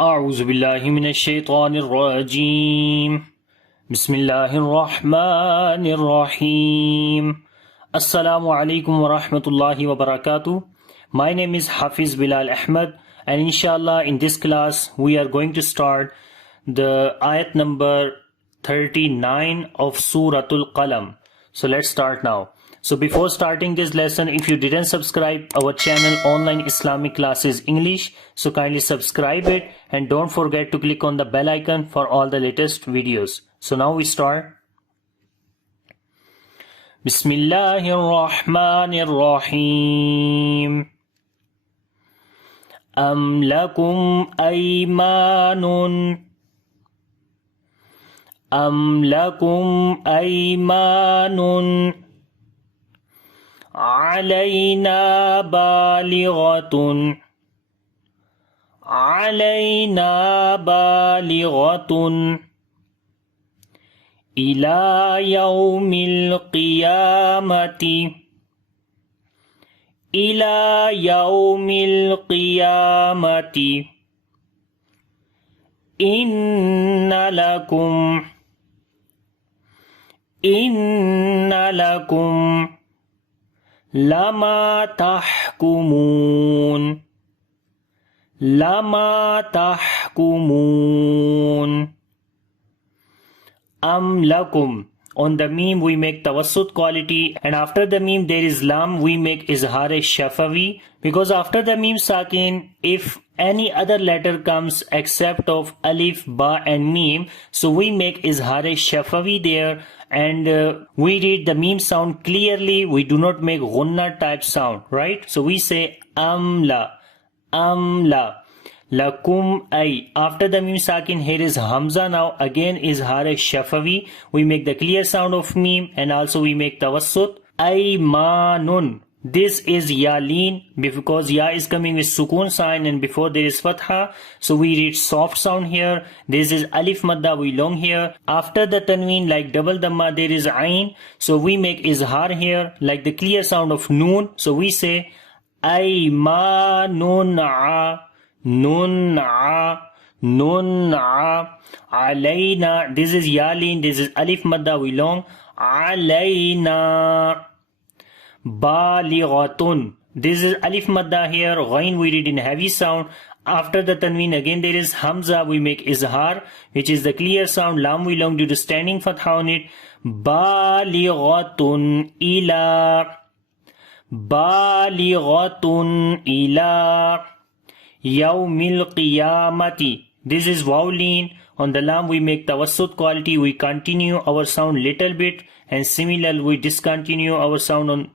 أعوذ بالله من الشيطان الرجيم بسم الله الرحمن الرحيم Assalamu alaikum wa rahmatullahi wa barakatuh. My name is Hafiz Bilal Ahmed, and inshallah in this class we are going to start the ayat number 39 of Surah Qalam. So let's start now. So before starting this lesson, if you didn't subscribe our channel Online Islamic Classes English, so kindly subscribe it and don't forget to click on the bell icon for all the latest videos. So now we start. Bismillahir Rahmanir Rahim. Am lakum aymanun. Am lakum aymanun. علينا بالغة إلى يوم القيامة إن لكم لما تحكمون Am lakum. On the meme we make tawassut quality, and after the meme there is lam, we make izhar shafawi, because after the meme sakin, if any other letter comes except of alif, ba and meme, so we make izhar shafawi there, and we read the meme sound clearly. We do not make gunna type sound, right? So we say amla. Lakum ay. After the meme sakin, here is hamza. Now again is izhar shafawi. We make the clear sound of meme, and also we make tawassut. Aymanun. This is ya leen, because ya is coming with sukun sign and before there is fatha, so we read soft sound here. This is alif madda, we long here. After the tanween, like double dhamma, there is ain, so we make izhar here like the clear sound of noon. So we say aymanun alayna. This is ya leen, this is alif madda, we long. Alayna balighatun. This is alif madda here. Ghain we read in heavy sound. After the tanween again there is hamza. We make izhar, which is the clear sound. Lam we long due to standing fatha on it. Balighatun ila yawmil qiyamati. This is waw leen. On the lam we make tawassut quality. We continue our sound little bit, and similar we discontinue our sound on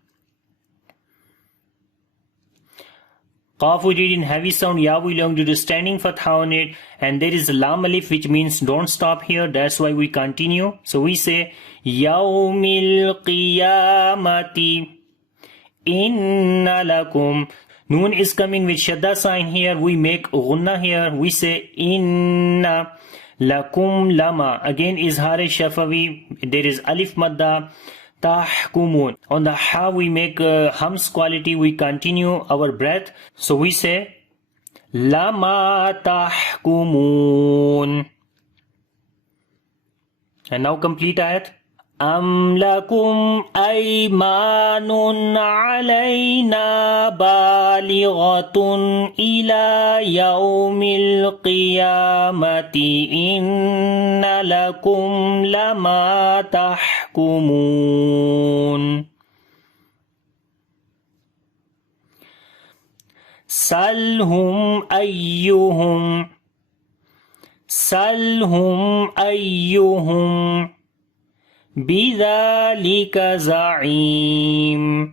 Qaf we read in heavy sound. Ya we long due to standing fatha on it, and there is lam alif, which means don't stop here. That's why we continue. So we say yawmil qiyamati inna lakum. Noon is coming with shadda sign here. We make gunna here. We say inna lakum lama. Again izhar shafawi. There is alif madda. Tahkumun. On the ha we make hams quality. We continue our breath. So we say lama tahkumun. And now complete ayat. Am lakum aymanun alayna balighatun ila yawmil qiyamati inna lakum lama tahkumun. Salhum ayyuhum بذلك زعيم.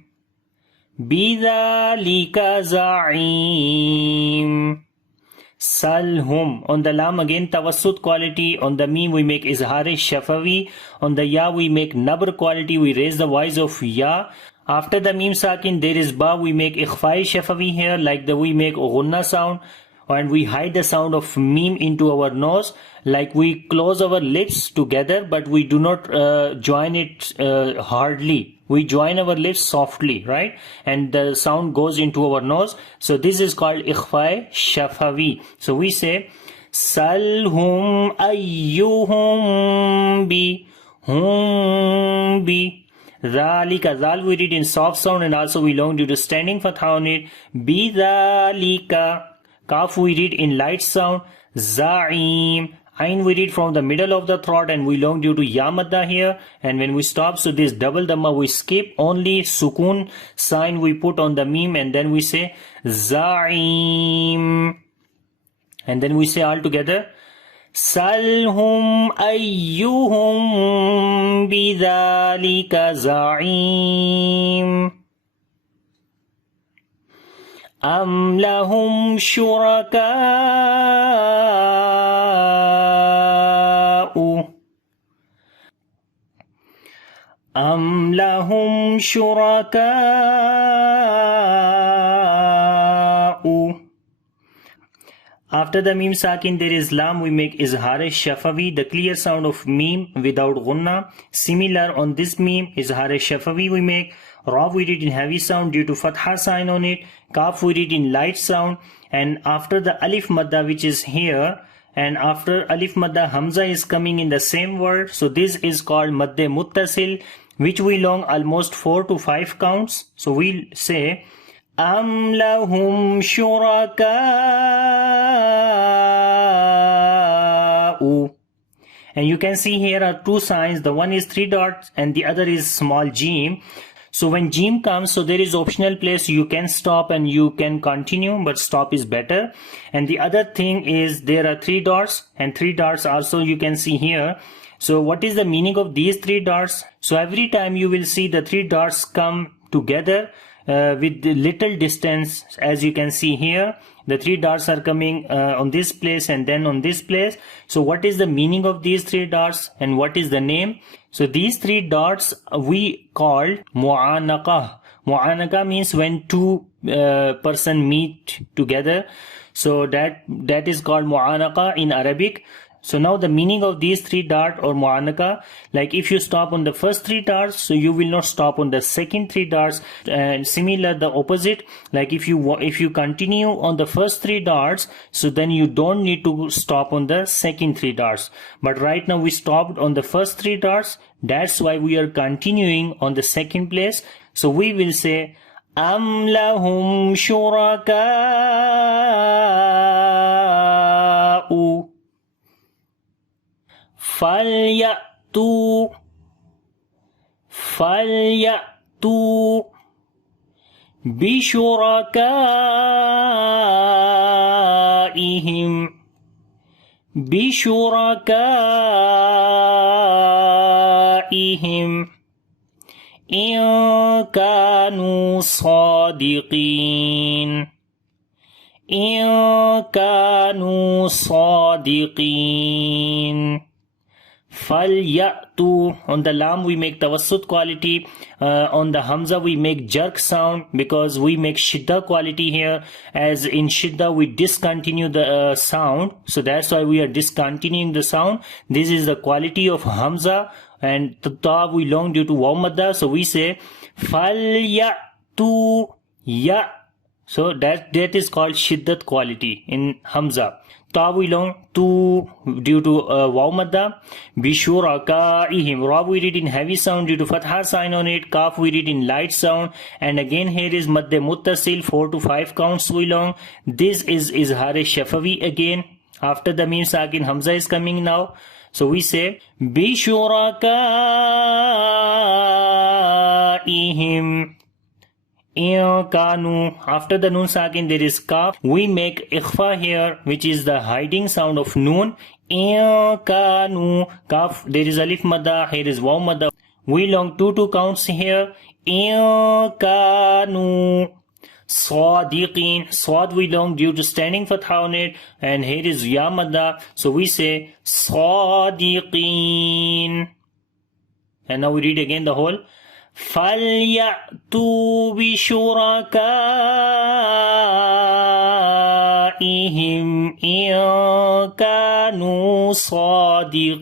Salhum. On the lam again tawassut quality. On the meme we make izhar shafawi. On the ya we make nabr quality. We raise the voice of ya. After the meme sakin there is ba. We make ikhfai shafawi here, like the we make gunna sound. And we hide the sound of meme into our nose, like we close our lips together, but we do not join it hardly. We join our lips softly, right? And the sound goes into our nose. So this is called ikhfa shafawi. So we say Salhum ayyuhum bi. Hum bi. Dhalika. Zal we read in soft sound and also we long due to standing fatha on it. Bi dhalika. Kaf we read in light sound. Za'im. Ain we read from the middle of the throat and we long due to ya madda here. And when we stop, so this double dhamma we skip. Only sukun sign we put on the meme and then we say Za'im. And then we say all together. Salhum ayyuhum bidhalika za'im. Am lahum shuraka'u. Am lahum shuraka'u. After the meme sakin there is lam, we make izhar shafavi, the clear sound of meme without gunna. Similar on this meme, izhar shafavi we make. Ra we read in heavy sound due to fatha sign on it. Kaf we read in light sound. And after the alif madda which is here, and after alif madda hamza is coming in the same word. So this is called madde muttasil, which we long almost 4 to 5 counts. So we'll say Am lahum shuraka'u. And you can see here are two signs. The one is 3 dots and the other is small jim. So when jim comes, so there is optional place. You can stop and you can continue, but stop is better. And the other thing is there are 3 dots and 3 dots also you can see here. So what is the meaning of these 3 dots? So every time you will see the 3 dots come together with the little distance, as you can see here. The 3 dots are coming on this place and then on this place. So what is the meaning of these 3 dots and what is the name? So these 3 dots we called mu'anaqah. Mu'anaqah means when 2 person meet together. So that is called mu'anaqah in Arabic. So now the meaning of these 3 dots or mu'anaka, like if you stop on the first 3 dots, so you will not stop on the second 3 dots. And similar the opposite, like if you continue on the first 3 dots, so then you don't need to stop on the second 3 dots. But right now we stopped on the first 3 dots. That's why we are continuing on the second place. So we will say Am lahum shuraka'u. فَلْيَأْتُوا بِشُرَكَائِهِمْ إِن كَانُوا صَادِقِينَ. Falyatu. On the lam we make tawassut quality. On the hamza we make jerk sound because we make shidda quality here. As in shidda we discontinue the sound. So that's why we are discontinuing the sound. This is the quality of hamza. And ta we long due to waw madda. So we say falyatu ya. So that is called shiddat quality in hamza. Ta we long to due to waw madda. Bishuraka'ihim. Ra we read in heavy sound due to fatha sign on it. Kaf we read in light sound. And again here is madde muttasil, 4 to 5 counts we long. This is izhar shafavi again. After the meme sakin hamza is coming now. So we say Bishuraka'ihim. Kanu. After the noon sakin there is kaf. We make ikhfa here, which is the hiding sound of noon. Kanu. Kaf. There is alif madda. Here is waw madda. We long 2 counts here. Kanu Sadiqin. Swad we long due to standing fatha on it. And here is ya madda. So we say Sadiqin. And now we read again the whole. فَلْيَأْتُوا بِشُرَكَائِهِمْ إِن كَانُوا صَادِقِينَ.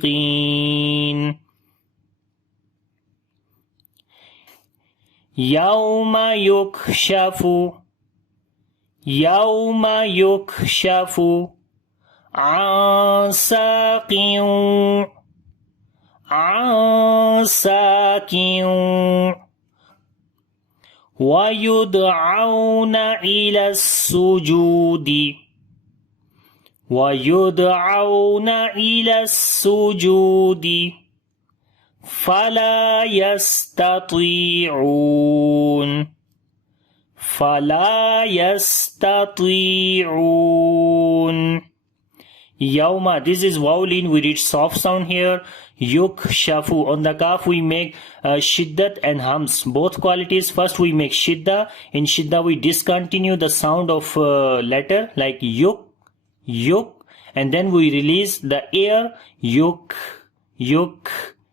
يَوْمَ يُكْشَفُ عَاسَاقٍ عَاسَاقٍ وَيُدْعَوْنَ إِلَى السُّجُودِ وَيُدْعَوْنَ إِلَى السُّجُودِ فَلَا يَسْتَطِيعُونَ فَلَا يَسْتَطِيعُونَ Yawma, this is vowel-in, we read soft sound here. Yuk, shafu, on the kaf we make shiddat and hams, both qualities. First we make shidda, in shidda we discontinue the sound of letter like yuk, yuk, and then we release the air, yuk, yuk.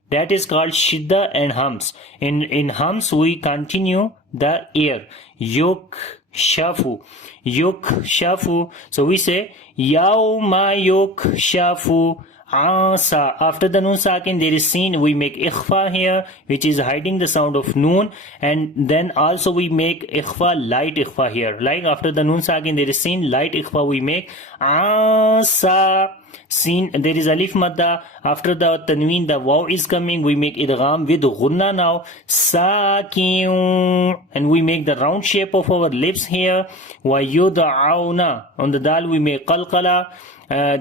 That is called shidda and hams. In hams we continue the air, yuk, shafu, yuk, shafu. So we say Yawma yuk shafu asa. After the nun sakin there is seen, we make ikhfa here, which is hiding the sound of noon, and then also we make ikhfa, light ikhfa here. Like after the nun sakin there is seen, light ikhfa we make asa. Seen, there is alif madda. After the tanween the waw is coming, we make idgham with ghunna now, sakin, and we make the round shape of our lips here. Wa yud'auna, on the dal we make qalqala.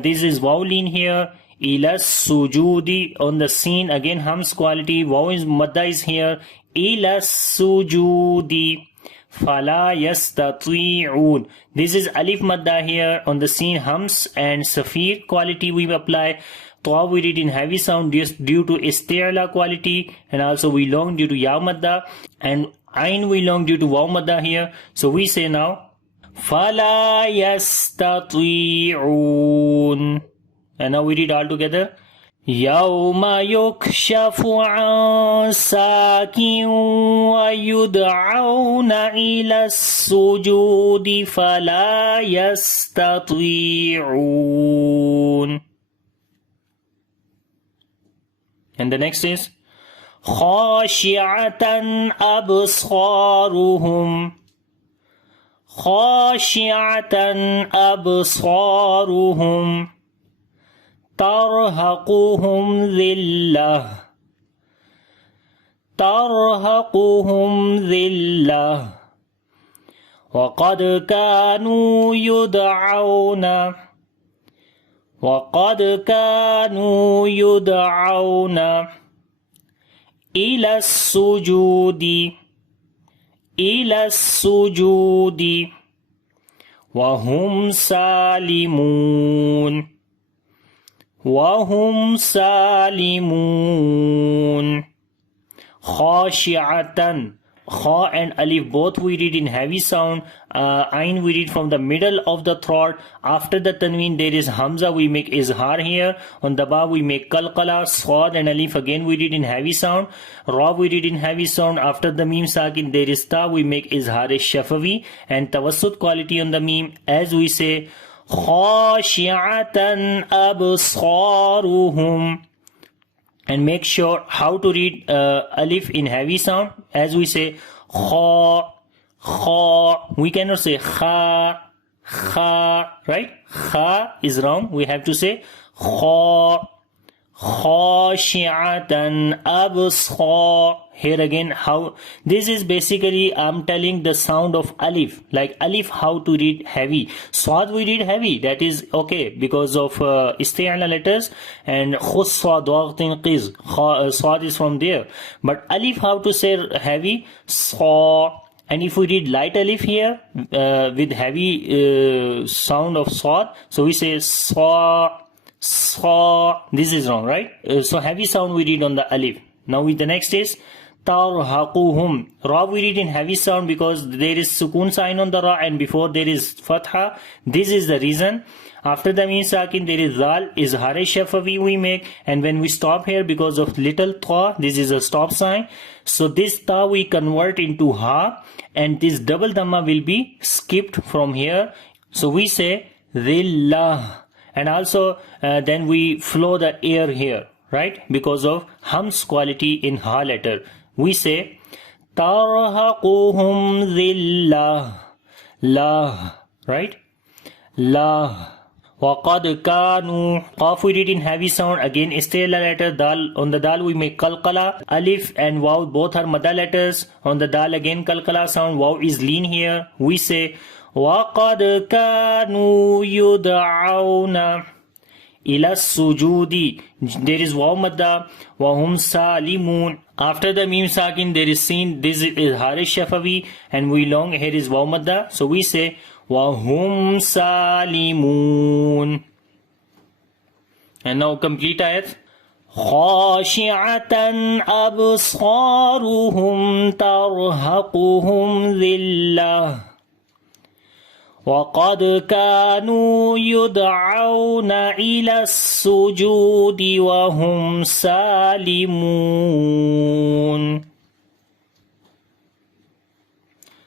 This is vowel-in here. Ila sujudi, on the scene again hams quality, waw is madda is here. Ila sujudi fala yastati'un. This is alif madda here, on the scene hams and safir quality we apply. Taw we read in heavy sound just due to isti'la quality, and also we long due to ya madda, and ain we long due to waw madda here. So we say now fala yastati'un, and now we read all together. Yawma yukshafu an sakin wa yud'auna ila sujudi fala yastati'un. And the next is khashi'atan absaruhum khashi'atan absaruhum tarhaquhum dhillah tarhaquhum dhillah وقد كانوا يدعون إلى السجود وهم سالمون خاشعة. Kha and alif both we read in heavy sound. Ain we read from the middle of the throat. After the tanween there is hamza, we make izhar here. On the ba we make qalqala. Swad and alif again we read in heavy sound. Ra we read in heavy sound. After the meme sakin there is ta, we make izhar shafavi and tawassut quality on the meme, as we say khashi'atan absaruhum. And make sure how to read alif in heavy sound, as we say kha, kha. We cannot say kha, kha, right? Kha is wrong. We have to say kha, khashi'atan absar. Here again, how this is basically I'm telling the sound of alif, like alif how to read heavy. Swad we read heavy, that is okay because of isti'ala letters, and khussa dawqtin qiz, swad is from there. But alif how to say heavy, saw. And if we read light alif here with heavy sound of swad, so we say saw, saw. This is wrong, right? So heavy sound we read on the alif. Now with the next is tarhaquhum. Ra we read in heavy sound because there is sukun sign on the ra and before there is fatha. This is the reason. After the mim sakin there is zal, izhar shafavi we make, and when we stop here because of little tha, this is a stop sign. So this ta we convert into ha, and this double dhamma will be skipped from here. So we say dhillah, and also then we flow the air here, right? Because of hams quality in ha letter. We say tarhaquhum dhillah, la, right? La. وَقَدْ كَانُوا. Qaf we read in heavy sound. Again stay letter. Dal. On the dal we make qalqala. Alif and waw both are madda letters. On the dal again qalqala sound. Waw is lean here. We say وَقَدْ كَانُوا يُدْعَوْنَ إِلَى السُّجُودِ. There is waw madda. وَهُمْ سَالِمُونَ. After the mim sakin there is sin. This is Haris Shafawi and we long here is waw madda. So we say وَهُمْ سَالِمُونَ. And now complete ayat. خَاشِعَةً أَبْصَارُهُمْ تَرْهَقُهُمْ ذِلَّةٌ وَقَدْ كَانُوا يُدْعَوْنَ إِلَى السُّجُودِ وَهُمْ سَالِمُونَ.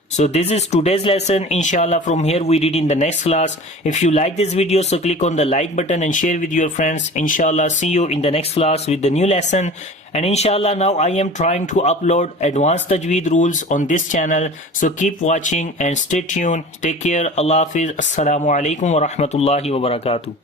So this is today's lesson. Inshallah from here we read in the next class. If you like this video, so click on the like button and share with your friends. Inshallah see you in the next class with the new lesson. And inshallah now I am trying to upload advanced Tajweed rules on this channel. So keep watching and stay tuned. Take care. Allah Hafiz. Assalamu alaikum wa rahmatullahi wa barakatuh.